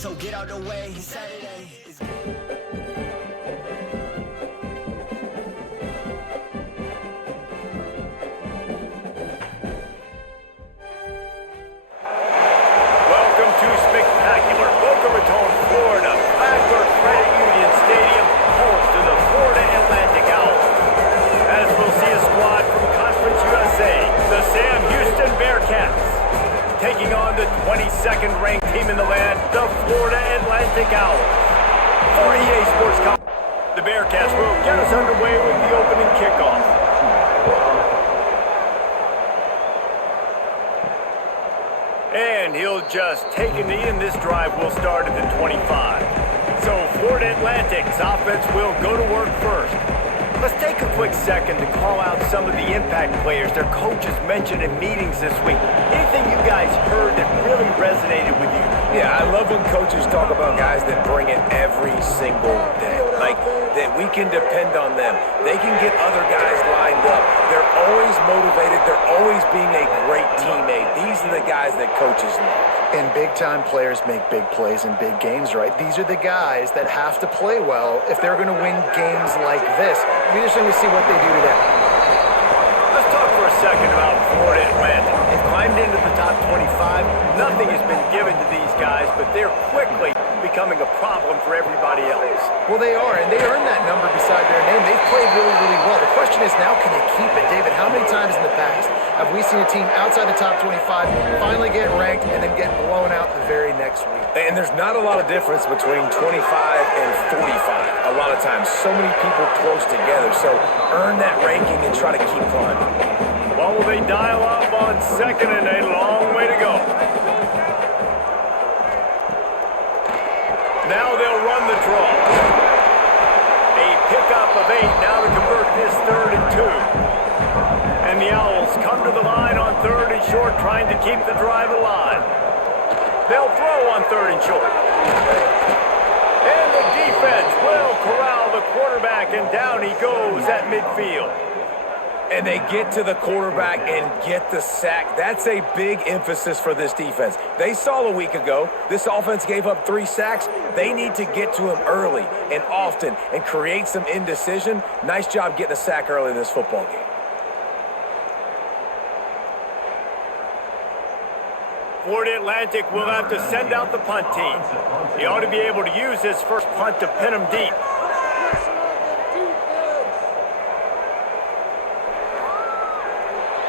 so get out the way. Saturday is Welcome to spectacular Boca Raton, Florida. Flagler Credit Union Stadium, home to the Florida Atlantic Owls. As we'll see a squad from Conference USA, the Sam Houston Bearcats, taking on the 22nd ranked team in the land, the Florida Atlantic Owls. For EA Sports the Bearcats will get us underway with the opening kickoff. And he'll just take a knee, and this drive will start at the 25. So Florida Atlantic's offense will go to work first. Let's take a quick second to call out some of the impact players their coaches mentioned in meetings this week. Anything you guys heard that really resonated with you? Yeah, I love when coaches talk about guys that bring it every single day. Like, that we can depend on them. They can get other guys lined up. They're always motivated. They're always being a great teammate. These are the guys that coaches love. And big-time players make big plays in big games, right? These are the guys that have to play well if they're going to win games like this. We just need to see what they do today. Let's talk for a second about Florida Atlantic. They've climbed into the top 25. Nothing has been given to these guys, but they're quickly becoming a problem for everybody else. Well, they are, and they earned that number beside their name. They've played really, really well. The question is now, can you keep it? David, how many times in the past have we seen a team outside the top 25 finally get ranked and then get blown out the very next week? And there's not a lot of difference between 25 and 45 a lot of times. So many people close together. So earn that ranking and try to keep climbing. Well, will they dial up on second and a long way to go? Now they'll run the draw. A pickup of 8 now to convert this 3rd and 2. And the Owls come to the line on 3rd and short, trying to keep the drive alive. They'll throw on 3rd and short. And the defense will corral the quarterback, and down he goes at midfield. And they get to the quarterback and get the sack. That's a big emphasis for this defense. They saw a week ago, this offense gave up 3 sacks. They need to get to him early and often and create some indecision. Nice job getting a sack early in this football game. Florida Atlantic will have to send out the punt team. He ought to be able to use his first punt to pin him deep.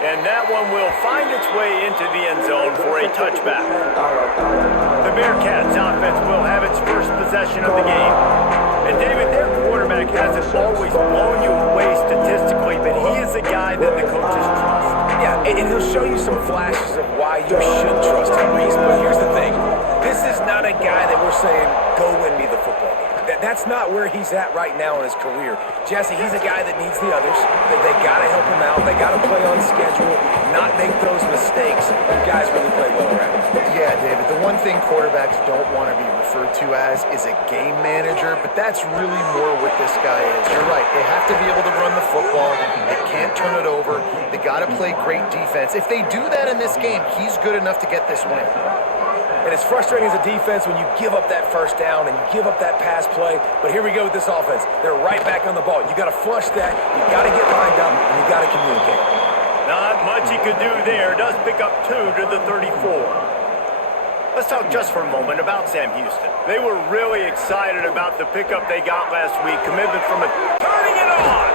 And that one will find its way into the end zone for a touchback. The Bearcats offense will have its first possession of the game. And David, their quarterback hasn't always blown you away statistically, but he is a guy that the coaches trust. Yeah, and he'll show you some flashes of why you should trust him, Reese. But here's the thing. This is not a guy that we're saying, go win me the football game. That's not where he's at right now in his career. Jesse, he's a guy that needs the others. They got to help him out. They got to play on schedule, not make those mistakes. You guys really play well around. Yeah, David, the one thing quarterbacks don't want to be referred to as is a game manager, but that's really more what this guy is. You're right. They have to be able to run the football. They can't turn it over. They got to play great defense. If they do that in this game, he's good enough to get this win. And it's frustrating as a defense when you give up that first down and you give up that pass play. But here we go with this offense. They're right back on the ball. You got to flush that. You got to get lined up, and you got to communicate. Not much he could do there. Does pick up 2 to the 34. Let's talk just for a moment about Sam Houston. They were really excited about the pickup they got last week. Commitment from a turning it on.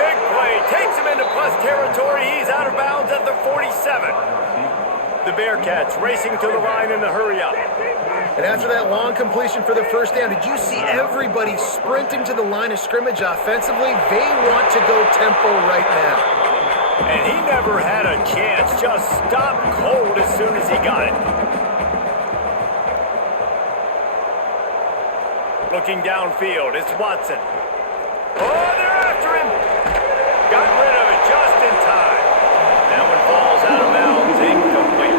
Big play. Takes him into plus territory. He's out of bounds at the 47. The Bearcats racing to the line in the hurry-up. And after that long completion for the first down, did you see everybody sprinting to the line of scrimmage offensively? They want to go tempo right now. And he never had a chance. Just stopped cold as soon as he got it. Looking downfield, it's Watson. Oh, they're after him. Got rid of it just in time. That one falls out of bounds, incomplete.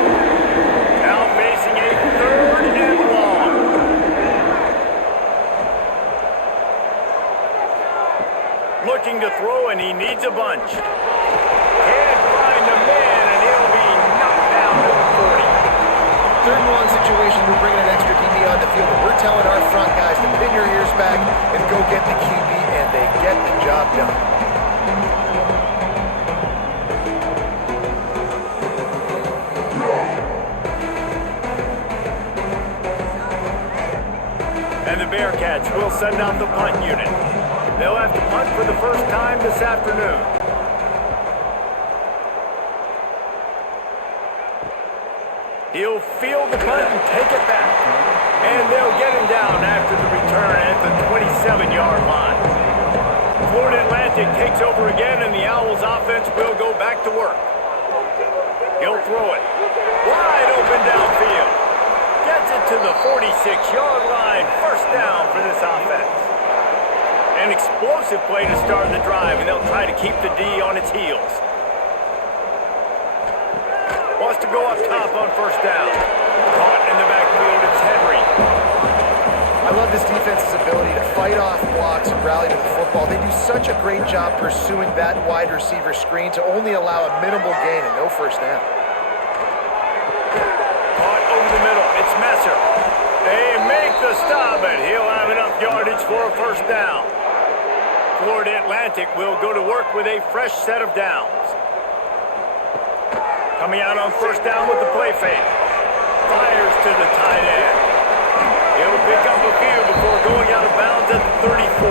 Now facing a 3rd and long. Looking to throw, and he needs a bunch. Can't find a man, and he'll be knocked down to the 40. 3rd and long situation, we're bringing an extra DB on the field. We're telling our front guys to pin your ears back and go get the QB, and they get the job done. And the Bearcats will send out the punt unit. They'll have to punt for the first time this afternoon. He'll field the punt and take it back. And they'll get him down after the return at the 27-yard line. Florida Atlantic takes over again, and the Owls offense will go back to work. He'll throw it. Wide open downfield. Gets it to the 46-yard line. First down for this offense. An explosive play to start the drive, and they'll try to keep the D on its heels. Wants to go up top on first down. Caught in the backfield, it's Henry. I love this defense's ability to fight off blocks and rally to the football. They do such a great job pursuing that wide receiver screen to only allow a minimal gain and no first down. Caught over the middle, it's Messer. They make the stop, and he'll have enough yardage for a first down. Florida Atlantic will go to work with a fresh set of downs. Coming out on first down with the play fake. Fires to the tight end. He'll pick up a few before going out of bounds at the 34.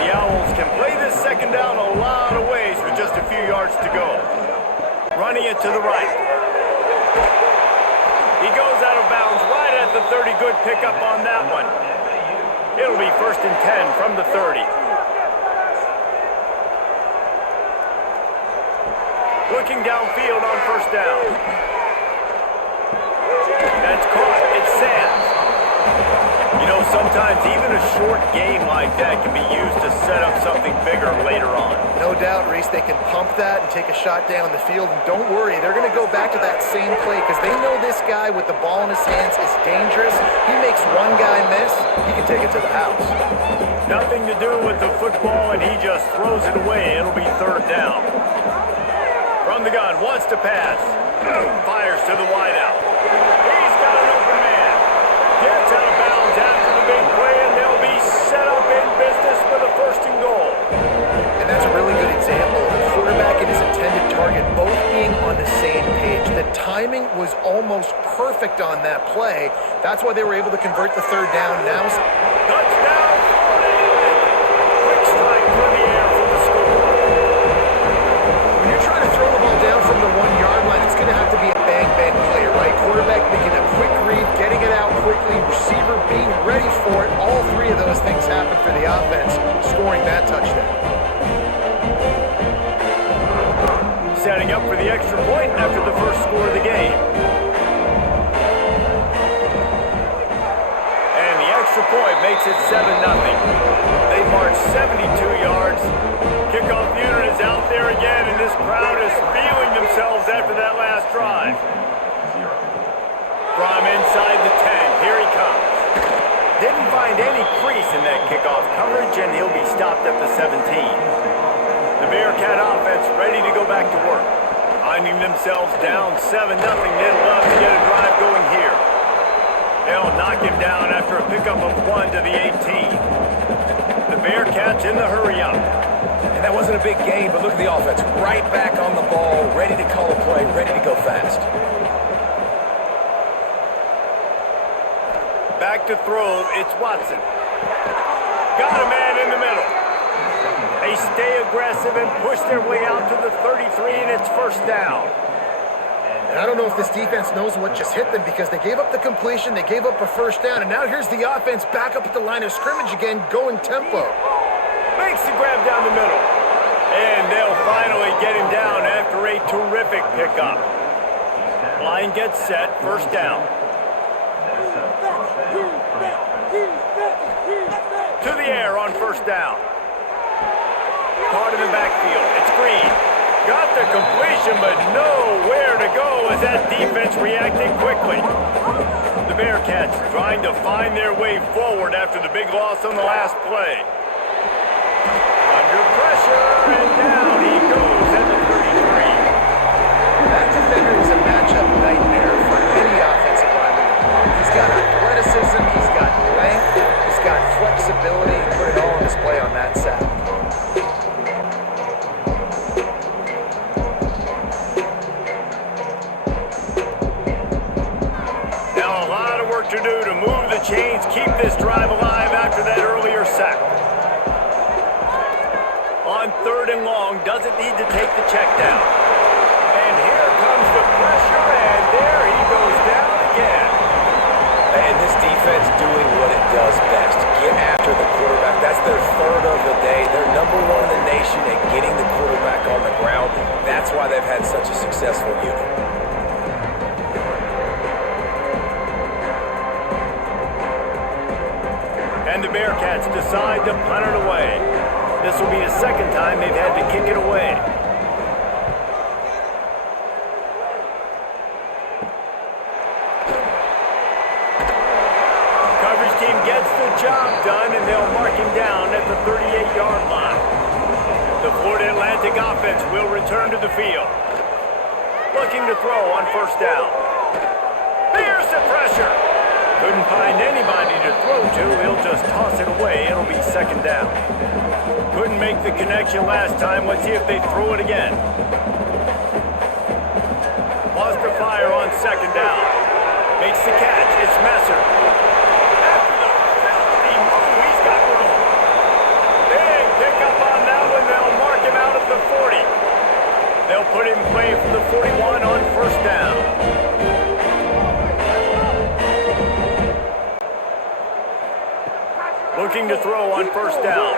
The Owls can play this second down a lot of ways with just a few yards to go. Running it to the right. He goes out of bounds right at the 30. Good pickup on that one. It'll be 1st and 10 from the 30. Looking downfield on first down. That's caught. It's Sands. You know, sometimes even a short game like that can be used to set up something bigger later on. No doubt, Reese, they can pump that and take a shot down the field. And don't worry, they're going to go back to that same play because they know this guy with the ball in his hands is dangerous. He makes one guy miss, he can take it to the house. Nothing to do with the football, and he just throws it away. It'll be 3rd down. From the gun, wants to pass. Fires to the wideout. He's got an open man. Gets out of bounds after the big play, and they'll be set up in business for the 1st and goal. And that's a really good example of the quarterback and his intended target both being on the same page. The timing was almost perfect on that play. That's why they were able to convert the 3rd down. Now, touchdown, Florida! Quick strike through the air for the score. when you're trying to throw the ball down from the 1-yard line, it's going to have to be a bang-bang play, right? Quarterback making a quick read, getting it out quickly, receiver being ready for it. All 3 of those things happen for the offense, scoring that touchdown. Setting up for the extra point after the first score of the game. And the extra point makes it 7-0. They march 72 yards. Kickoff unit is out there again, and this crowd is feeling themselves after that last drive. From inside the 10, here he comes. Didn't find any crease in that kickoff coverage, and he'll be stopped at the 17. The Bearcat offense ready to go back to work. Finding themselves down 7-0, they'd love to get a drive going here. They'll knock him down after a pickup of 1 to the 18. The Bearcats in the hurry-up. And that wasn't a big gain, but look at the offense. Right back on the ball, ready to call a play, ready to go fast. Back to throw, it's Watson. Got a man in the middle. They stay aggressive and push their way out to the 33, and it's 1st down. And I don't know if this defense knows what just hit them because they gave up the completion, they gave up a 1st down, and now here's the offense back up at the line of scrimmage again, going tempo. Makes the grab down the middle. And they'll finally get him down after a terrific pickup. Line gets set, 1st down. To the air on 1st down. Caught in the backfield. It's Green. Got the completion, but nowhere to go as that defense reacted quickly. The Bearcats trying to find their way forward after the big loss on the last play. Under pressure, and down he goes at the 33. That defender is a matchup nightmare for any offensive lineman. He's got athleticism. athleticism, he's got length, he's got flexibility, and put it all on display on that sack. Now a lot of work to do to move the chains, keep this drive alive after that earlier sack. On 3rd and long, doesn't need to take the check down. And here comes the pressure, and there he goes down again. And this defense doing what it does best. Get after the quarterback. That's their 3rd of the day. They're number 1 in the nation at getting the quarterback on the ground. That's why they've had such a successful unit. And the Bearcats decide to punt it away. This will be the 2nd time they've had to kick it away. Coverage team gets the job done, and they'll mark him down at the 38-yard line. The Florida Atlantic offense will return to the field. Looking to throw on 1st down. There's the pressure. Couldn't find anybody to throw to. He'll just toss it away. It'll be 2nd down. Couldn't make the connection last time. Let's see if they throw it again. Lost the fire on 2nd down. Makes the catch. It's Messer. After the filthy move, he's got room. Big pickup on that one. They'll mark him out at the 40. They'll put him in play from the 41 on 1st down. Looking to throw on 1st down.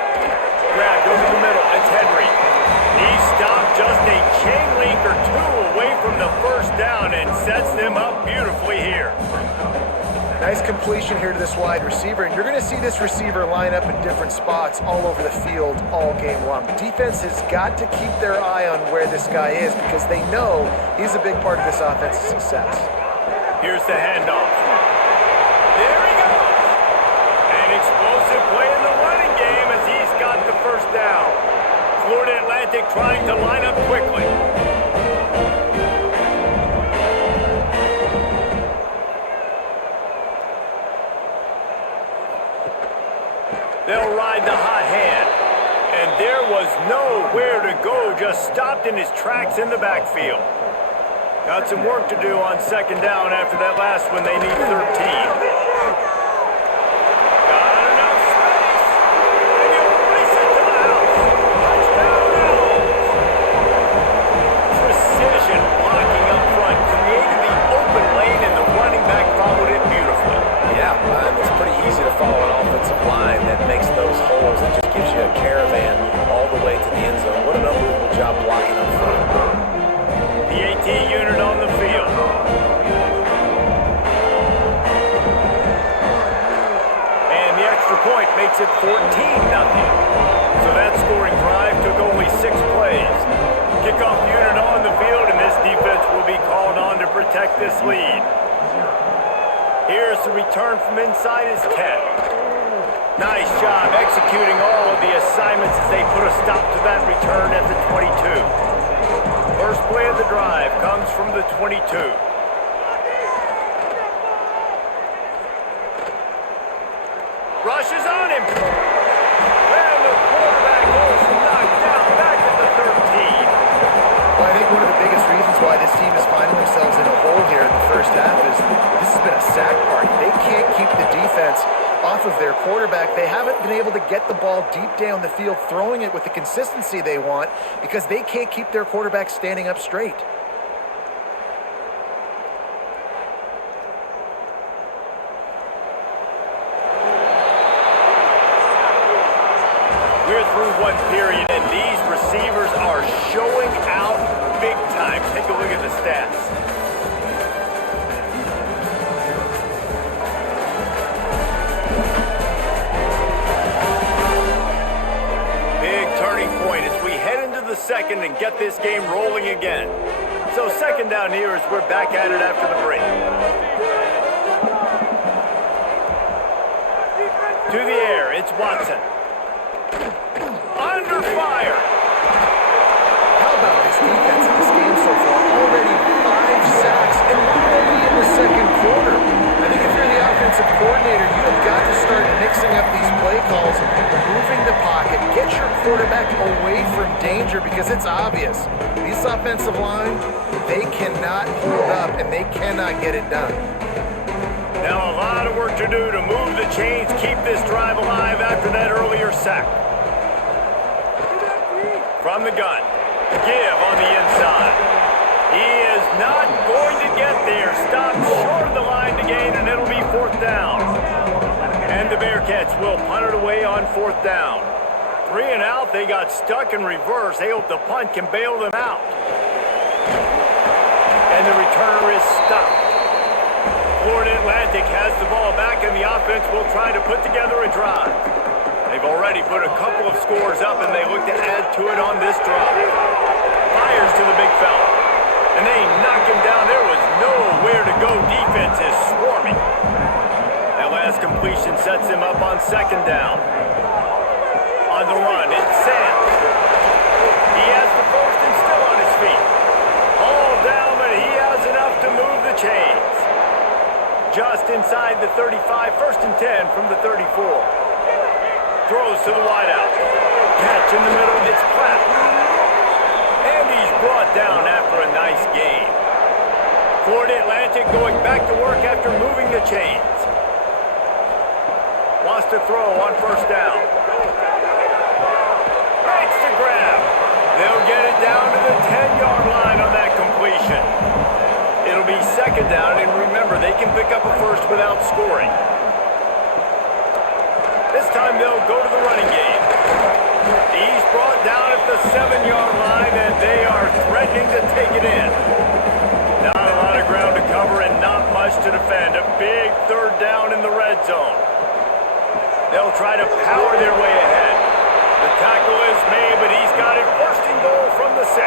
Grabbed over the middle. It's Henry. He stopped just a chain link or 2 away from the 1st down and sets them up beautifully here. Nice completion here to this wide receiver, and you're going to see this receiver line up in different spots all over the field all game long. Defense has got to keep their eye on where this guy is because they know he's a big part of this offense's success. Here's the handoff. There he goes. An explosive play in the running game as he's got the 1st down. Florida Atlantic trying to line up quickly. They'll ride the hot hand. And there was nowhere to go, just stopped in his tracks in the backfield. Got some work to do on 2nd down after that last one. They need 13. Makes it 14-0. So that scoring drive took only 6 plays. Kickoff unit on the field, and this defense will be called on to protect this lead. Here's the return from inside his 10. Nice job executing all of the assignments as they put a stop to that return at the 22. First play of the drive comes from the 22. Rushes on him. And the quarterback goes knocked down back at the 13. Well, I think one of the biggest reasons why this team is finding themselves in a hole here in the 1st half is this has been a sack party. They can't keep the defense off of their quarterback. They haven't been able to get the ball deep down the field, throwing it with the consistency they want because they can't keep their quarterback standing up straight. We're through 1 period, and these receivers are showing out big time. Take a look at the stats. Big turning point as we head into the 2nd and get this game rolling again. So 2nd down here as we're back at it after the break. To the air, it's Watson. Under fire. How about this defense in this game so far? Already 5 sacks, and we're only in the 2nd quarter. I think if you're the offense, offensive coordinator, you have got to start mixing up these play calls, moving the pocket, get your quarterback away from danger because it's obvious. These offensive line, they cannot hold up and they cannot get it done. Now a lot of work to do to move the chains, keep this drive alive after that earlier sack. From the gun, give on the inside. He is not going to get there. Stopped short of the line to gain, and it'll be 4th down. And the Bearcats will punt it away on 4th down. 3 and out, they got stuck in reverse. They hope the punt can bail them out. And the returner is stopped. Florida Atlantic has the ball back, and the offense will try to put together a drive. They've already put a couple of scores up, and they look to add to it on this drive. Fires to the big fella. And they knock him down. There was nowhere to go. Defense is swarming. That last completion sets him up on 2nd down. On the run, it's Sam. He has the first and still on his feet. All down, but he has enough to move the chains. Just inside the 35, 1st and 10 from the 34. Throws to the wideout. Catch in the middle, it's Platt. And he's brought down after a nice gain. Florida Atlantic going back to work after moving the chains. Wants to throw on 1st down. Makes the grab. They'll get it down to the 10-yard line on that completion. It'll be 2nd down, and remember, they can pick up a first without scoring. This time they'll go to the running game. He's brought down at the 7-yard line, and they are threatening to take it in. Not a lot of ground to cover and not much to defend. A big 3rd down in the red zone. They'll try to power their way ahead. The tackle is made, but he's got it 1st and goal from the 6.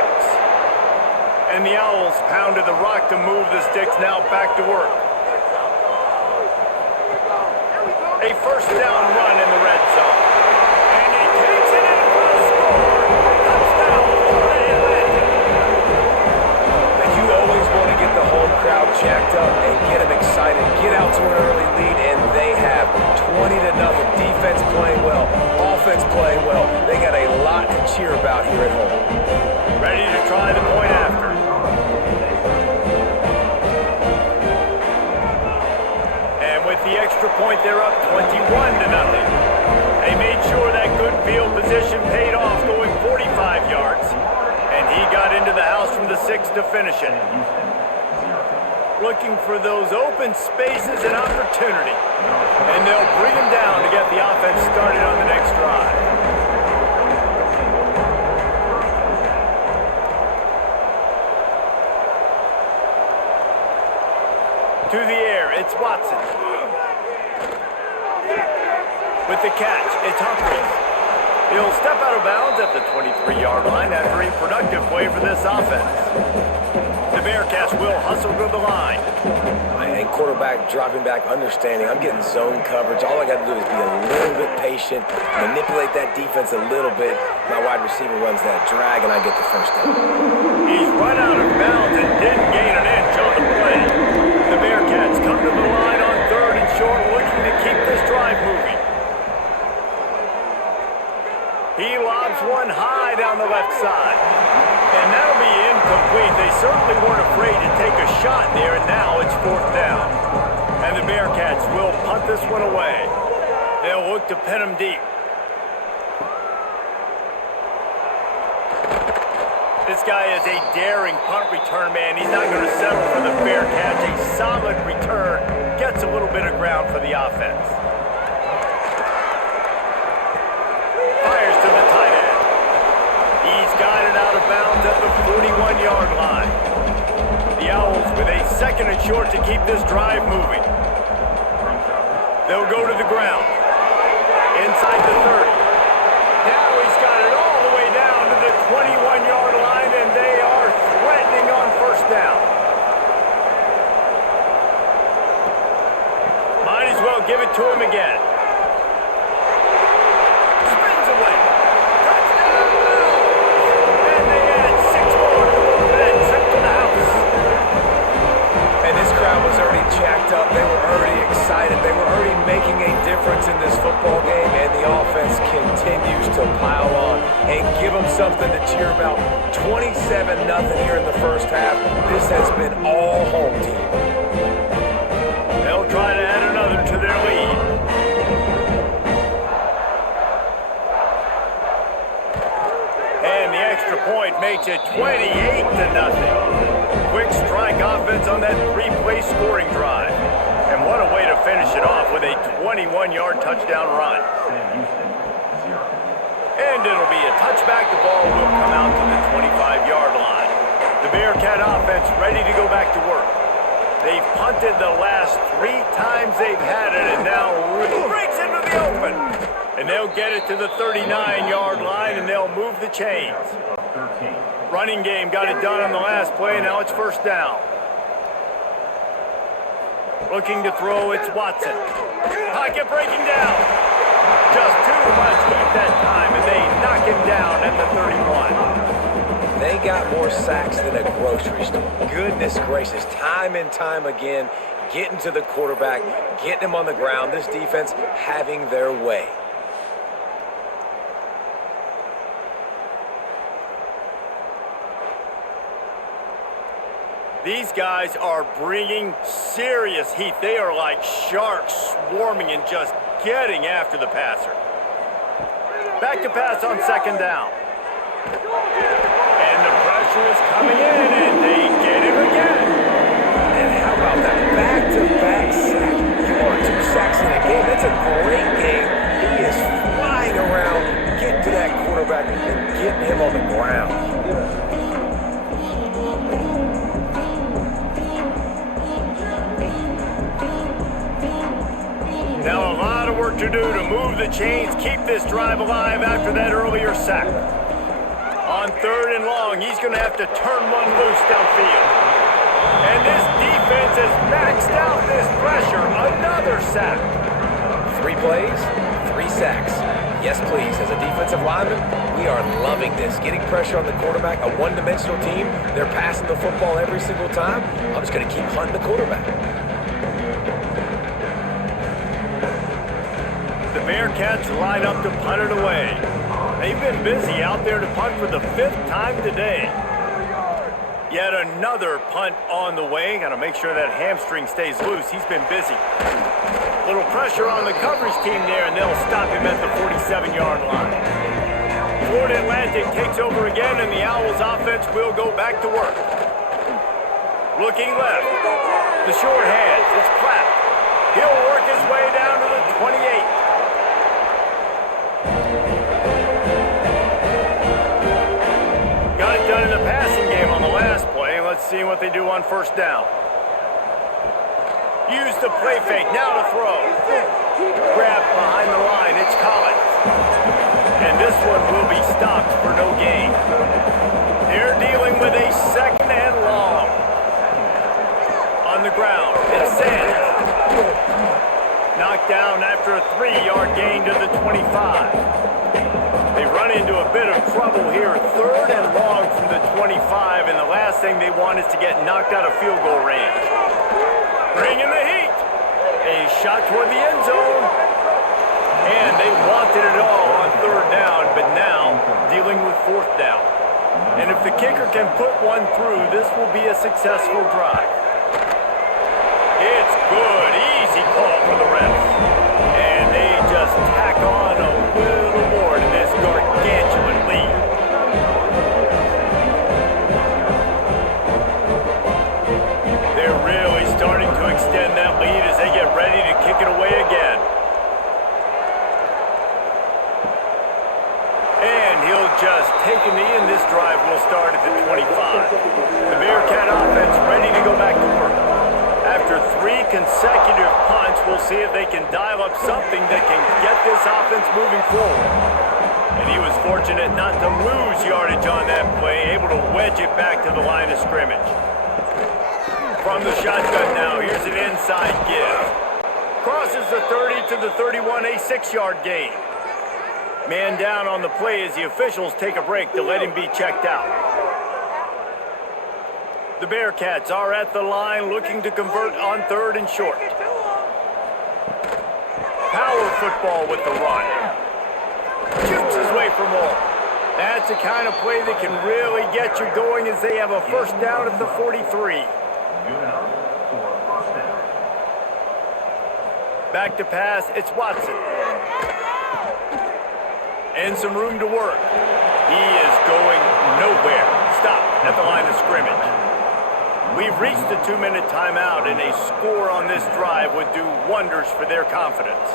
And the Owls pounded the rock to move the sticks, now back to work. A 1st down run in the red zone. And he takes it in for a score. Touchdown, Florida Atlantic. And you always want to get the home crowd jacked up and get them excited. Get out to an early lead, and they have 20-0. Defense playing well, offense playing well. They got a lot to cheer about here at home. Ready to try the point after. And with the extra point, they're up 21-0. They made sure that good field position paid off, going 45 yards. And he got into the house from the 6 to finish it. Looking for those open spaces and opportunity. And they'll bring him down to get the offense started on the next drive. To the air, it's Watson. With the catch, it's Humphries. He'll step out of bounds at the 23-yard line after a productive play for this offense. The Bearcats will hustle to the line. And quarterback dropping back, understanding. I'm getting zone coverage. All I got to do is be a little bit patient, manipulate that defense a little bit. My wide receiver runs that drag, and I get the 1st down. He's run out of bounds and didn't gain an inch on the play. The Bearcats come to the line on 3rd and short, looking to keep this drive moving. He lobs one high down the left side. And that'll be incomplete. They certainly weren't afraid to take a shot there, and now it's 4th down. And the Bearcats will punt this one away. They'll look to pin him deep. This guy is a daring punt return man. He's not going to settle for the fair catch. A solid return. Gets a little bit of ground for the offense. Fires to the tight end. He's got it out of bounds at the 41-yard line. The Owls with a 2nd and short to keep this drive moving. They'll go to the ground. Inside the 30. Now he's got it all the way down to the 21-yard line, and they are threatening on 1st down. Might as well give it to him again. Spins away. Touchdown! And they add 6 more to the board for that trip to the house. And this crowd was already jacked up. They were already excited. They to pile on and give them something to cheer about. 27-0 here in the first half. This has been all home team. They'll try to add another to their lead. And the extra point makes it 28-0. Quick strike offense on that three-play scoring drive. And what a way to finish it off with a 21-yard touchdown run. And it'll be a touchback. The ball will come out to the 25-yard line. The Bearcat offense ready to go back to work. They've punted the last 3 times they've had it, and now breaks into the open. And they'll get it to the 39-yard line, and they'll move the chains. Running game got it done on the last play. Now it's first down. Looking to throw, it's Watson. Pocket breaking down. Just too much heat that time, and they knock him down at the 31. They got more sacks than a grocery store. Goodness gracious, time and time again, getting to the quarterback, getting him on the ground. This defense having their way. These guys are bringing serious heat. They are like sharks swarming and just getting after the passer. Back to pass on second down. And the pressure is coming in, and they get him again. And how about that back-to-back sack? You want 2 sacks in a game? That's a great game. He is flying around, getting to that quarterback and getting him on the ground. Now a lot of work to do to move the chains, keep this drive alive after that earlier sack. On third and long, he's going to have to turn one loose downfield. And this defense has maxed out this pressure. Another sack. 3 plays, 3 sacks. Yes, please. As a defensive lineman, we are loving this. Getting pressure on the quarterback, a one-dimensional team. They're passing the football every single time. I'm just going to keep hunting the quarterback. The Bearcats line up to punt it away. They've been busy out there to punt for the 5th time today. Yet another punt on the way. Got to make sure that hamstring stays loose. He's been busy. Little pressure on the coverage team there, and they'll stop him at the 47-yard line. Florida Atlantic takes over again, and the Owls offense will go back to work. Looking left. The short hands. It's Clapp. He'll work his way down to the 28. Got it done in the passing game on the last play. Let's see what they do on first down. Use the play fake. Now to throw. Grab behind the line. It's Collins. And this one will be stopped for no gain. They're dealing with a second and long. On the ground. It's Sands. Knocked down after a 3-yard gain to the 25. They run into a bit of trouble here. Third and long from the 25, and the last thing they want is to get knocked out of field goal range. Bring in the heat. A shot toward the end zone. And they wanted it all on third down, but now dealing with fourth down. And if the kicker can put one through, this will be a successful drive. It's good. Easy call for the refs. And they just tack on a little more to this gargantuan lead. They're really starting to extend that lead as they get ready to kick it away again. And he'll just take a knee, and this drive will start at the 25. The Bearcat offense ready to go back to work. After 3 consecutive punts, we'll see if they can dial up something that can get this offense moving forward. And he was fortunate not to lose yardage on that play, able to wedge it back to the line of scrimmage. From the shotgun now, here's an inside give. Crosses the 30 to the 31, a 6-yard gain. Man down on the play as the officials take a break to let him be checked out. The Bearcats are at the line looking to convert on third and short. Power football with the run. Shoots his way That's the kind of play that can really get you going as they have a first down at the 43. Back to pass, it's Watson. And some room to work. He is going nowhere. Stop at the line of scrimmage. We've reached the 2-minute timeout, and a score on this drive would do wonders for their confidence.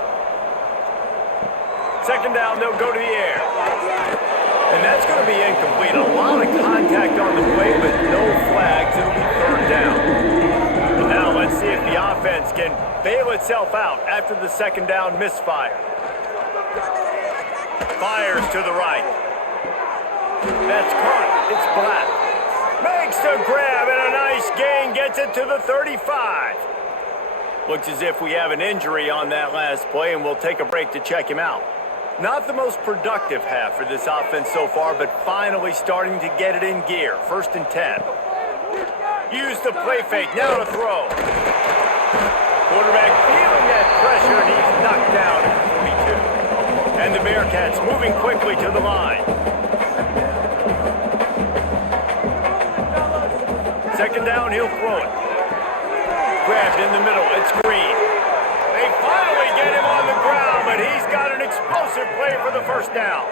Second down, they'll go to the air. And that's going to be incomplete. A lot of contact on the play, but no flags. It'll be third down. And now let's see if the offense can bail itself out after the second down misfire. Fires to the right. That's caught. It's Black. Makes the grab, and a nice gain gets it to the 35. Looks as if we have an injury on that last play, and we'll take a break to check him out. Not the most productive half for this offense so far, but finally starting to get it in gear. 1st and 10. Use the play fake, now to throw. Quarterback feeling that pressure, and he's knocked down at the 42. And the Bearcats moving quickly to the line. Second down, he'll throw it. Grabbed in the middle, it's Green. They finally get him on the ground, but he's got an explosive play for the first down.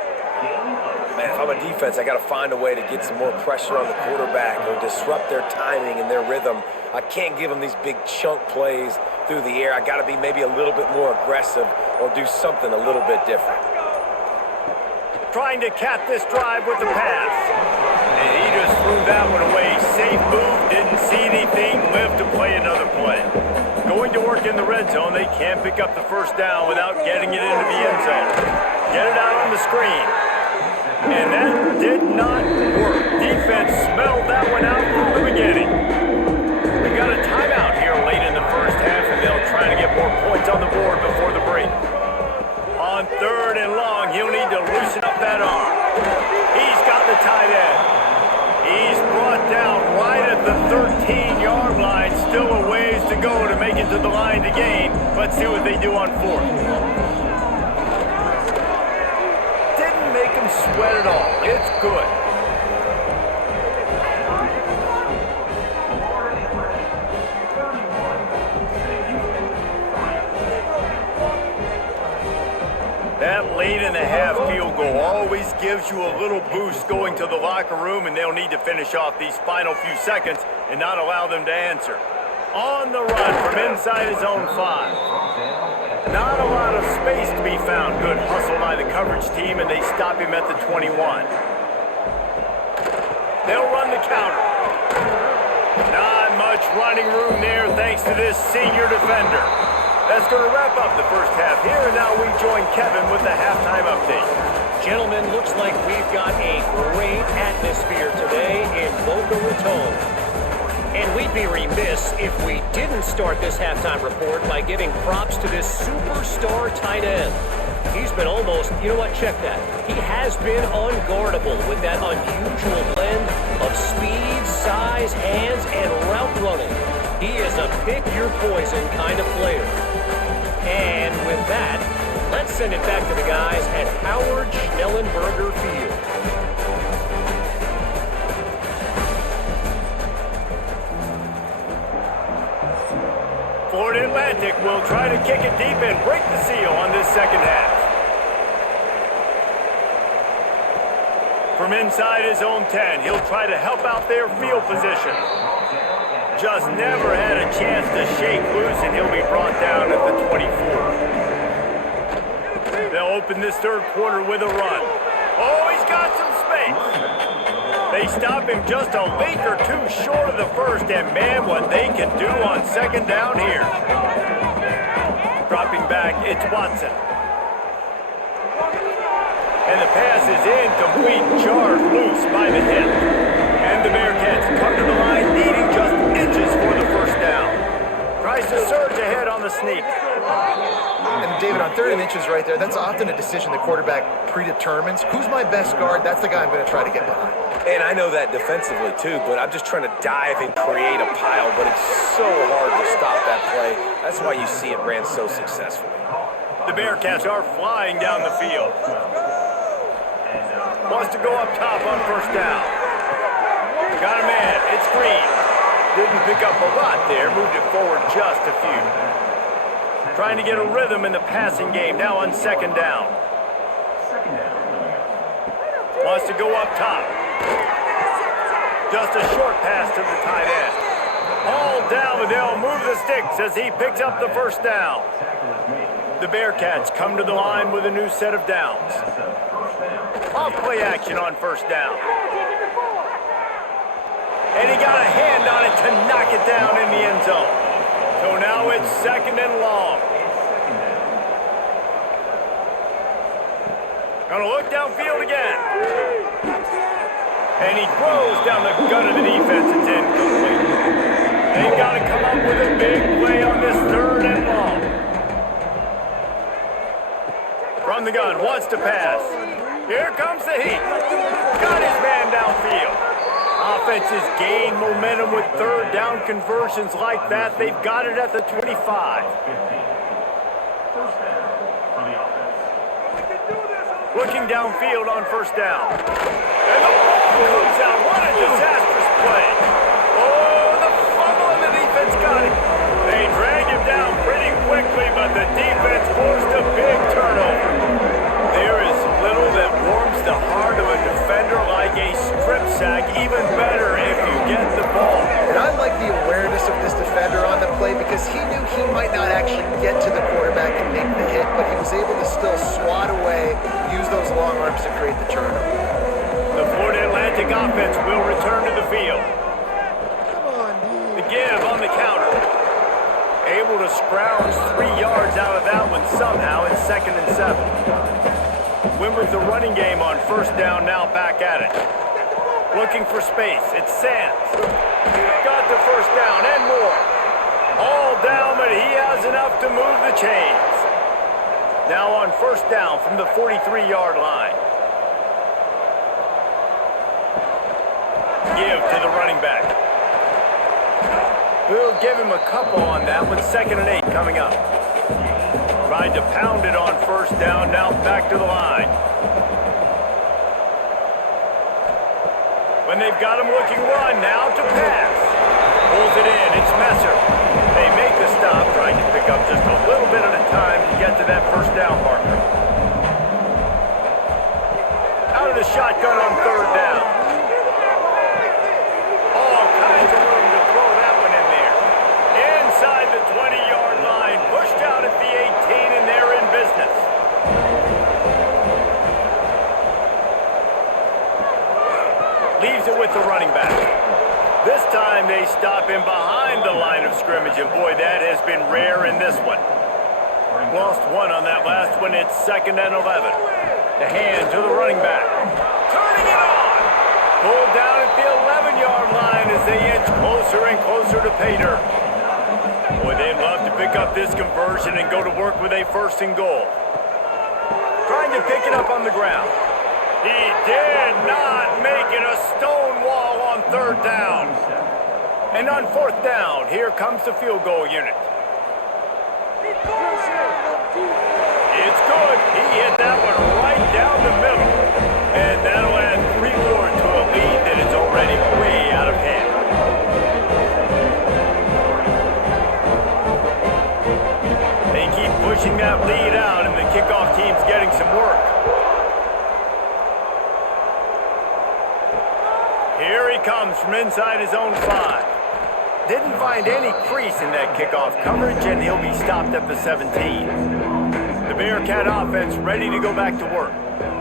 Man, if I'm a defense, I got to find a way to get some more pressure on the quarterback or disrupt their timing and their rhythm. I can't give them these big chunk plays through the air. I got to be maybe a little bit more aggressive or do something a little bit different. Trying to cap this drive with the pass. And he just threw that one away. Safe move, didn't see anything, lived to play another play. Going to work in the red zone, they can't pick up the first down without getting it into the end zone. Get it out on the screen. And that did not work. Defense smelled that one out from the beginning. We've got a timeout here late in the first half, and they'll try to get more points on the board before the break. On 3rd and long, he'll need to loosen up that arm. He's got the tight end. He's brought down right at the 13-yard line. Still a ways to go to make it to the line to gain. Let's see what they do on 4th. Didn't make him sweat at all. It's good. That late in the half field goal always gives you a little boost going to the locker room, and they'll need to finish off these final few seconds and not allow them to answer. On the run from inside his own 5. Not a lot of space to be found. Good hustle by the coverage team, and they stop him at the 21. They'll run the counter. Not much running room there thanks to this senior defender. That's going to wrap up the first half here, and now we join Kevin with the halftime update. Gentlemen, looks like we've got a great atmosphere today in Boca Raton. And we'd be remiss if we didn't start this halftime report by giving props to this superstar tight end. He's been almost, you know what, check that. He has been unguardable with that unusual blend of speed, size, hands, and route running. He is a pick-your-poison kind of player. And with that, let's send it back to the guys at Howard Schnellenberger Field. Florida Atlantic will try to kick it deep and break the seal on this second half. From inside his own 10, he'll try to help out their field position. Just never had a chance to shake loose, and he'll be brought down at the 24. They'll open this third quarter with a run. Oh, he's got some space. They stop him just a leak or two short of the first, and man, what they can do on second down here. Dropping back, it's Watson. And the pass is incomplete, jarred loose by the hip. And the Bearcats come to the line, needing just inches for the first down. Tries to surge ahead on the sneak. And David, on 3rd and inches right there, that's often a decision the quarterback predetermines. Who's my best guard? That's the guy I'm going to try to get behind. And I know that defensively too, but I'm just trying to dive and create a pile, but it's so hard to stop that play. That's why you see it ran so successfully. The Bearcats are flying down the field. wants to go up top on first down. Got a man. It's Green. Didn't pick up a lot there. Moved it forward just a few. Trying to get a rhythm in the passing game now on second down. Wants to go up top. Just a short pass to the tight end. All down, but they'll move the sticks as he picks up the first down. The Bearcats come to the line with a new set of downs. Off play action on first down. And he got a hand on it to knock it down in the end zone. So now it's second and long. Gonna look downfield again. And he throws down the gut of the defense. It's incomplete. They've got to come up with a big play on this third and long. From the gun, wants to pass. Here comes the heat. Got his man downfield. Offenses gain momentum with third down conversions like that. They've got it at the 25. Looking downfield on first down. And the ball comes out. What a disastrous play. Oh, the fumble and the defense got it. They drag him down pretty quickly, but the defense forced a big turnover. There is little that warms the heart of a defender like a strip sack. Even better if you get the ball. And I like the awareness of this defender on the play because he knew he might not actually get to the quarterback and make the hit, but he was able to still swat away, use those long arms to create the turnover. The Florida Atlantic offense will return to the field. The give on the counter. Able to scrounge 3 yards out of that one somehow in 2nd and 7. Win with the running game on first down, now back at it. Looking for space. It's Sands. Got the first down and more. All down, but he has enough to move the chains. Now on first down from the 43-yard line. Give to the running back. We'll give him a couple on that one. 2nd and 8 coming up. Tried to pound it on first down, now back to the line. When they've got him looking run, now to pass. Pulls it in, it's Messer. They make the stop, trying to pick up just a little bit at a time to get to that first down marker. Out of the shotgun on third down. All kinds of room to throw that one in there. Inside the 20-yard line, pushed out at the 18, and they're in business. Leaves it with the running back. This time they stop him behind the line of scrimmage, and boy, that has been rare in this one. Lost one on that last one. It's 2nd and 11. The hand to the running back. Turning it on. Pulled down at the 11-yard line as they inch closer and closer to pay dirt. Boy, they'd love to pick up this conversion and go to work with a 1st and goal. Trying to pick it up on the ground. He did not make it. A stone wall on third down. And on fourth down, here comes the field goal unit. It's good. He hit that one right down the middle. And that'll add 3 more to a lead that is already way out of hand. They keep pushing that lead out, and the kickoff team's getting some work. Here he comes from inside his own 5. Didn't find any crease in that kickoff coverage, and he'll be stopped at the 17. The Bearcat offense ready to go back to work.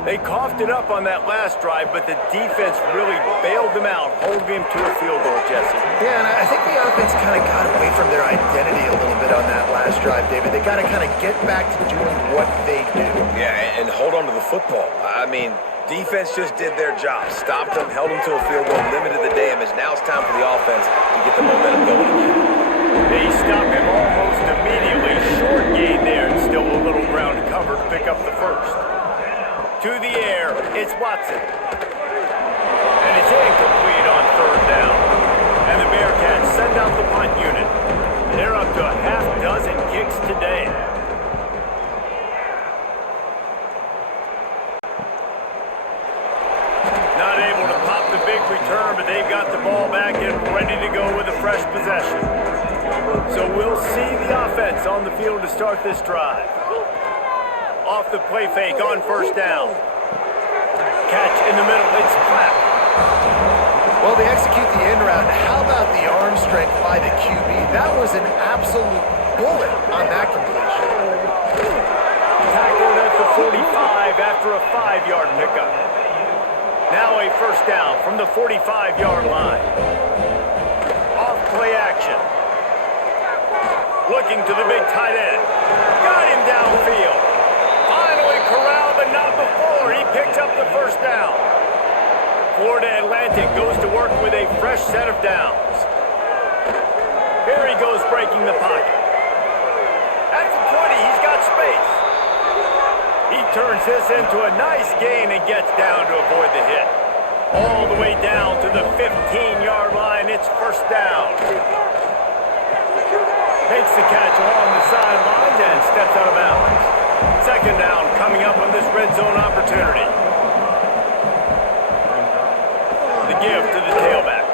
They coughed it up on that last drive, but the defense really bailed them out, holding him to a field goal, Jesse. Yeah, and I think the offense kind of got away from their identity a little bit on that last drive, David. They got to kind of get back to doing what they do. Yeah, and hold on to the football. I mean, defense just did their job. Stopped them, held them to a field goal, limited the damage. Now it's time for the offense to get the momentum going again. They stop him almost immediately. Short gain there, and still a little ground cover to pick up the first. To the air, it's Watson. And it's incomplete on third down. And the Bearcats send out the punt unit. They're up to a half-dozen kicks today. return, but they've got the ball back and ready to go with a fresh possession. So we'll see the offense on the field to start this drive. Off the play fake on first down. Catch in the middle, it's clapped. Well, they execute the end route. How about the arm strength by the QB? That was an absolute bullet on that completion. Tackled at the 45 after a 5-yard pickup. Now a first down from the 45-yard line. Off play action. Looking to the big tight end. Got him downfield. Finally corralled, but not before. He picked up the first down. Florida Atlantic goes to work with a fresh set of downs. Here he goes breaking the pocket. At the 20, he's got space. He turns this into a nice gain and gets down to avoid the hit. All the way down to the 15-yard line, it's first down. Makes the catch along the sidelines and steps out of bounds. Second down coming up on this red zone opportunity. The give to the tailback.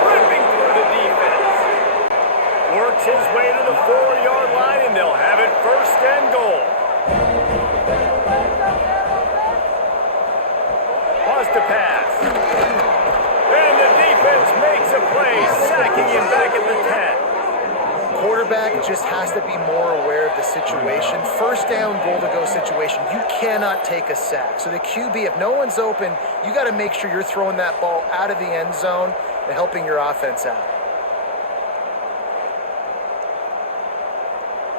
Ripping through the defense. Works his way to the 4-yard line, and they'll have it first and goal. Wants to pass. And the defense makes a play, sacking him back at the 10. Quarterback just has to be more aware of the situation. First down, goal-to-go situation. You cannot take a sack. So the QB, if no one's open, you got to make sure you're throwing that ball out of the end zone and helping your offense out.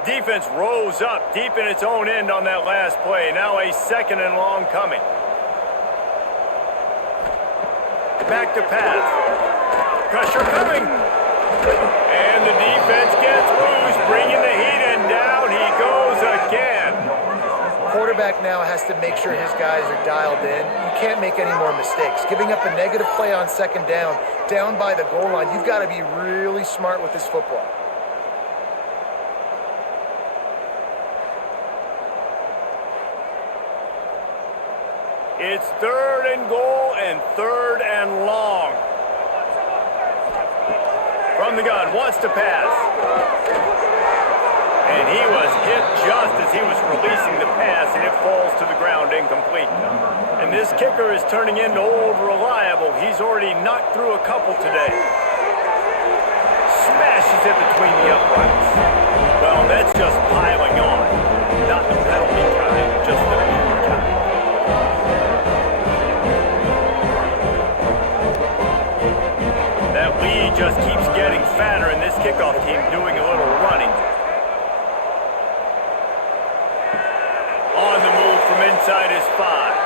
Defense rose up deep in its own end on that last play. Now a second and long coming. Back to pass. Pressure coming. And the defense gets loose, bringing the heat, and down he goes again. Quarterback now has to make sure his guys are dialed in. You can't make any more mistakes. Giving up a negative play on second down by the goal line, you've got to be really smart with this football. It's third and goal and third and long. From the gun, wants to pass. And he was hit just as he was releasing the pass, and it falls to the ground incomplete. And this kicker is turning into old reliable. He's already knocked through a couple today. Smashes it between the uprights. Well, that's just piling on. Not the penalty kind, just the mean kind. That lead just keeps getting fatter, and this kickoff team doing a little running. On the move from inside his 5.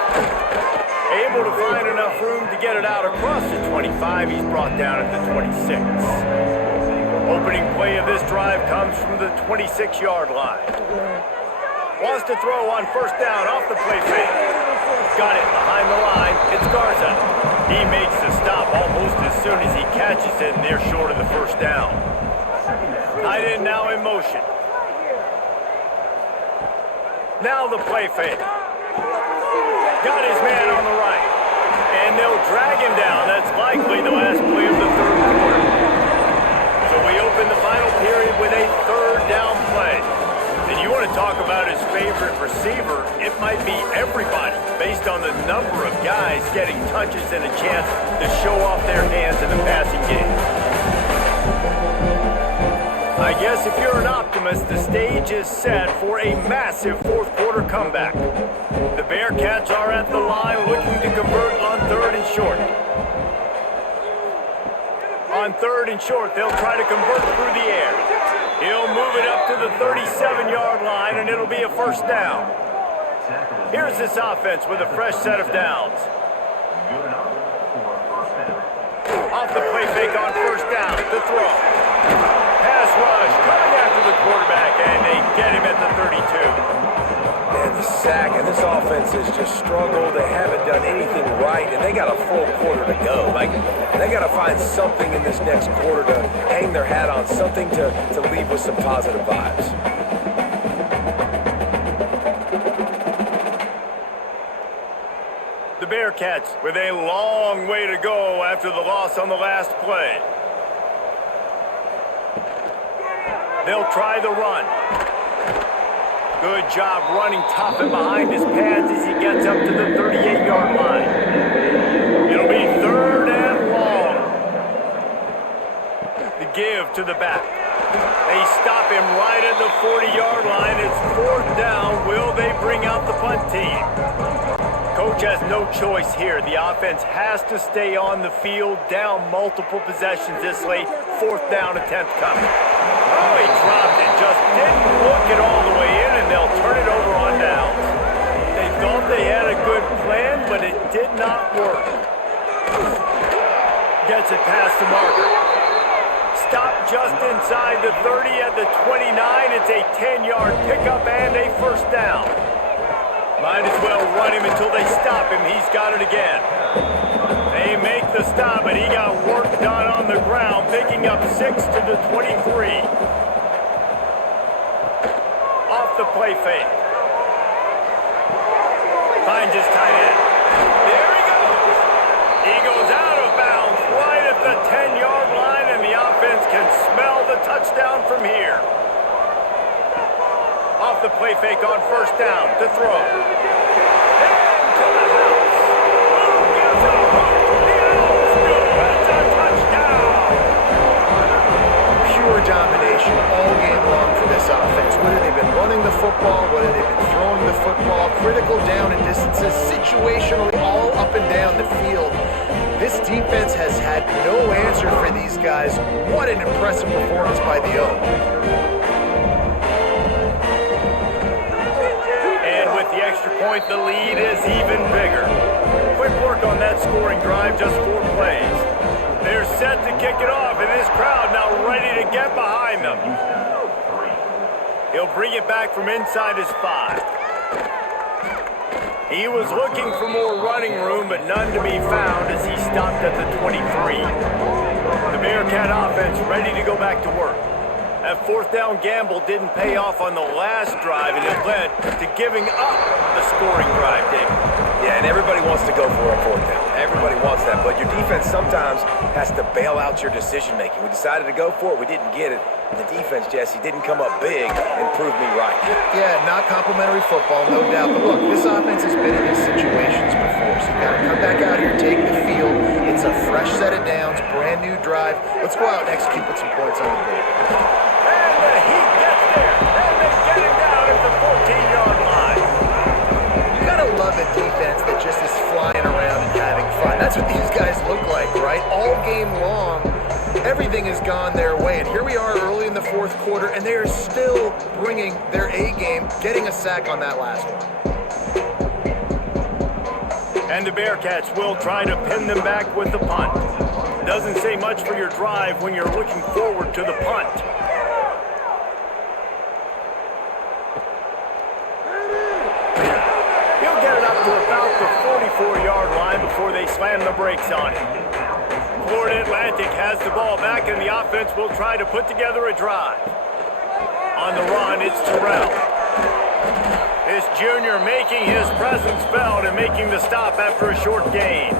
Able to find enough room to get it out across the 25. He's brought down at the 26. Opening play of this drive comes from the 26-yard line. Wants to throw on first down off the play fake. Got it behind the line. It's Garza. He makes the stop almost as soon as he catches it, and they're short of the first down. Tight end now in motion. Now the play fake. Got his man on the right. And they'll drag him down. That's likely the last play of the third quarter. So we open the final period with a third down play. And you want to talk about his favorite receiver, it might be everybody based on the number of guys getting touches and a chance to show off their hands in the passing game. I guess if you're an optimist, the stage is set for a massive fourth quarter comeback. The Bearcats are at the line looking to convert on third and short. On third and short, they'll try to convert through the air. He'll move it up to the 37-yard line, and it'll be a first down. Here's this offense with a fresh set of downs. Off the play fake on first down, the throw. Pass rush, coming after the quarterback, and they get him at the 32. And the sack, and this offense has just struggled. They haven't done anything right, and they got a full quarter to go. Like, they got to find something in this next quarter to hang their hat on, something to leave with some positive vibes. The Bearcats with a long way to go after the loss on the last play. They'll try the run. Good job running tough and behind his pads as he gets up to the 38-yard line. It'll be 3rd and long. The give to the back. They stop him right at the 40-yard line. It's 4th down. Will they bring out the punt team? Coach has no choice here. The offense has to stay on the field, down multiple possessions this late. 4th down attempt coming. Oh, he dropped it. Just didn't look it all the way in, and they'll turn it over on downs. They thought they had a good plan, but it did not work. Gets it past the marker. Stop just inside the 30 at the 29. It's a 10-yard pickup and a 1st down. Might as well run him until they stop him. He's got it again. They make the stop, but he got work done on the ground, picking up 6 to the 23. Off the play fake. Finds his tight end. There he goes. He goes out of bounds right at the 10-yard line, and the offense can smell the touchdown from here. Off the play fake on 1st down to throw. Into the house. Who gives a hoot? The Owls do. It's a touchdown. Pure domination all game long for this offense. Whether they've been running the football, whether they've been throwing the football, critical down and distances, situationally all up and down the field. This defense has had no answer for these guys. What an impressive performance by the Owls. The extra point, the lead is even bigger. Quick work on that scoring drive, just 4 plays. They're set to kick it off, and this crowd now ready to get behind them. He'll bring it back from inside his 5. He was looking for more running room, but none to be found as he stopped at the 23. The Bearcat offense ready to go back to work. That 4th down gamble didn't pay off on the last drive, and it led to giving up the scoring drive, David. Yeah, and everybody wants to go for a 4th down. Everybody wants that, but your defense sometimes has to bail out your decision-making. We decided to go for it. We didn't get it. The defense, Jesse, didn't come up big and prove me right. Yeah, not complimentary football, no doubt. But look, this offense has been in these situations before, so you got to come back out here, take the field. It's a fresh set of downs, brand new drive. Let's go out and execute with some points on the board. And the Heat gets there, and they get it down at the 14-yard line. You gotta love a defense that just is flying around and having fun. That's what these guys look like, right? All game long, everything has gone their way. And here we are early in the 4th quarter, and they are still bringing their A game, getting a sack on that last one. And the Bearcats will try to pin them back with the punt. Doesn't say much for your drive when you're looking forward to the punt. He'll get it up to about the 44-yard line before they slam the brakes on him. Florida Atlantic has the ball back, and the offense will try to put together a drive. On the run, it's Terrell. This junior making his presence felt and making the stop after a short gain.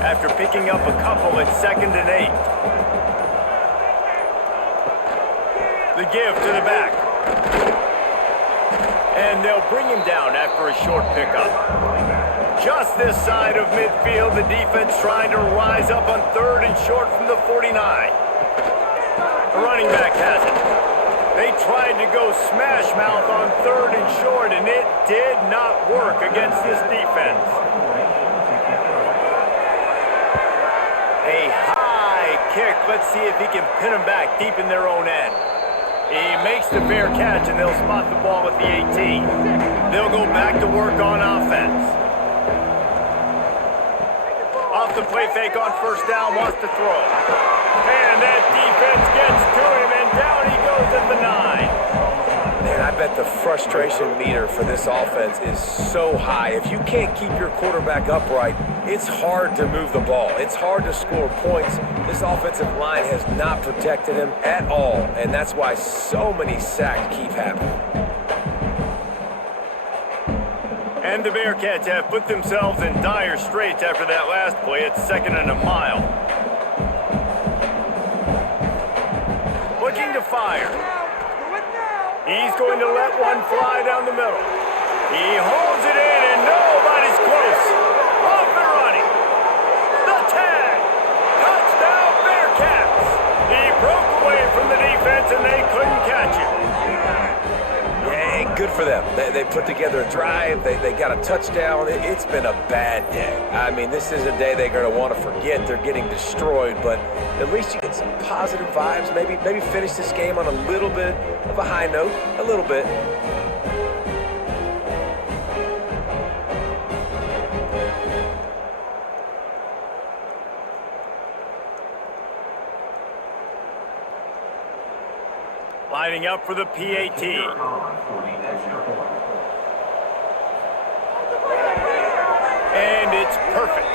After picking up a couple at 2nd and 8. The give to the back. And they'll bring him down after a short pickup. Just this side of midfield, the defense trying to rise up on 3rd and short from the 49. The running back has it. They tried to go smash mouth on 3rd and short, and it did not work against this defense. A high kick. Let's see if he can pin them back deep in their own end. He makes the fair catch, and they'll spot the ball at the 18. They'll go back to work on offense. Off the play fake on 1st down, wants to throw. And that defense gets to him, and down he goes at the 9. Man, I bet the frustration meter for this offense is so high. If you can't keep your quarterback upright, it's hard to move the ball. It's hard to score points. This offensive line has not protected him at all, and that's why so many sacks keep happening. And the Bearcats have put themselves in dire straits after that last play. It's 2nd and a mile. Looking to fire. He's going to let one fly down the middle. He holds it in, and nobody's close. Off and running. The tag. Touchdown, Bearcats. He broke away from the defense, and they couldn't catch him. Yeah, good for them. They put together a drive. They got a touchdown. It's been a bad day. I mean, this is a day they're going to want to forget. They're getting destroyed, but at least you get some positive vibes. Maybe finish this game on a little bit of a high note. A little bit. Lining up for the PAT. And it's perfect.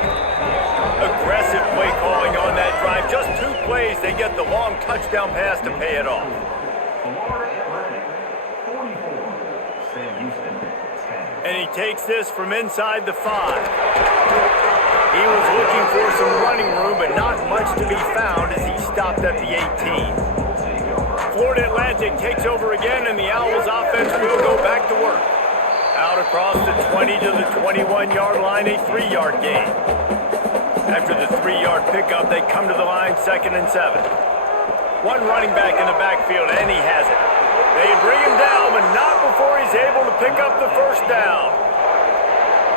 Aggressive play calling on that drive. Just 2 plays, they get the long touchdown pass to pay it off. And he takes this from inside the 5. He was looking for some running room, but not much to be found as he stopped at the 18. Florida Atlantic takes over again, and the Owls offense will go back to work. Out across the 20 to the 21-yard line, a 3-yard gain. After the 3-yard pickup, they come to the line 2nd and 7. One running back in the backfield, and he has it. They bring him down, but not before he's able to pick up the first down.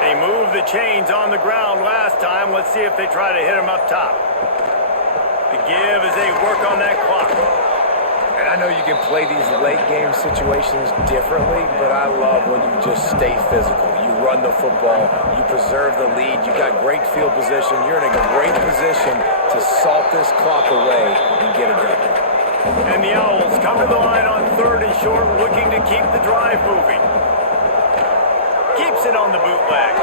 They moved the chains on the ground last time. Let's see if they try to hit him up top. The give as they work on that clock. And I know you can play these late game situations differently, but I love when you just stay physical. You run the football, you preserve the lead, you got great field position, you're in a great position to salt this clock away and get it done. And the Owls come to the line on 3rd and short, looking to keep the drive moving. Keeps it on the bootleg.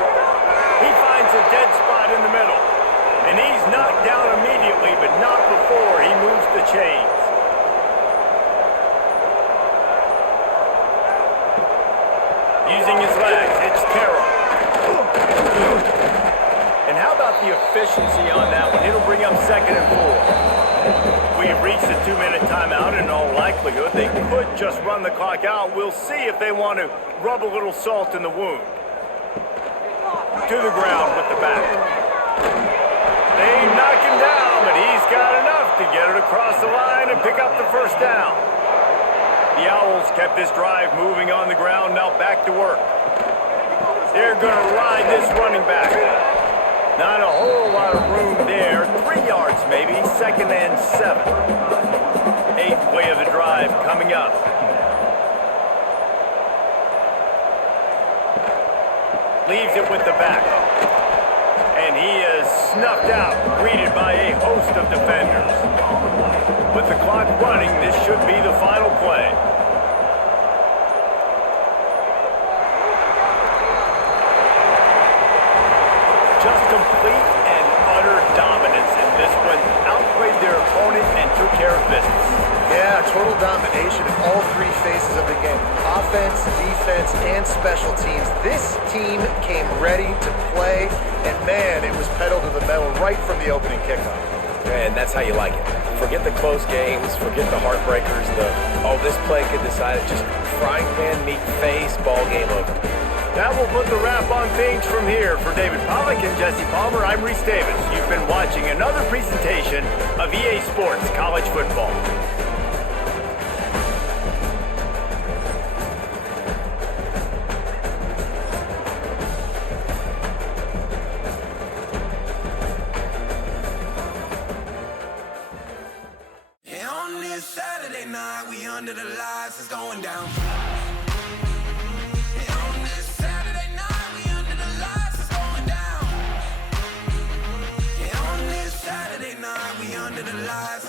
He finds a dead spot in the middle. And he's knocked down immediately, but not before he moves the chains. Using his legs, it's Carroll. And how about the efficiency on that one? It'll bring up 2nd and 4. We've reached the 2-minute timeout. In all likelihood, they could just run the clock out. We'll see if they want to rub a little salt in the wound. To the ground with the back. They knock him down, but he's got enough to get it across the line and pick up the first down. The Owls kept this drive moving on the ground, now back to work. They're going to ride this running back. Not a whole lot of room there. 3 yards maybe, 2nd and 7. 8th play of the drive coming up. Leaves it with the back. And he is snuffed out, greeted by a host of defenders. With the clock running, this should be the final play. Just complete and utter dominance in this one. Outplayed their opponent and took care of business. Yeah, total domination in all 3 phases of the game. Offense, defense, and special teams. This team came ready to play, and man, it was pedal to the metal right from the opening kickoff. And that's how you like it. Forget the close games, forget the heartbreakers, this play could decide it. Just frying pan, meat face, ball game over. That will put the wrap on things from here. For David Pollack and Jesse Palmer, I'm Reese Davis. You've been watching another presentation of EA Sports College Football. Yeah, on this Saturday night, we under the lights, it's going down. Under the lights.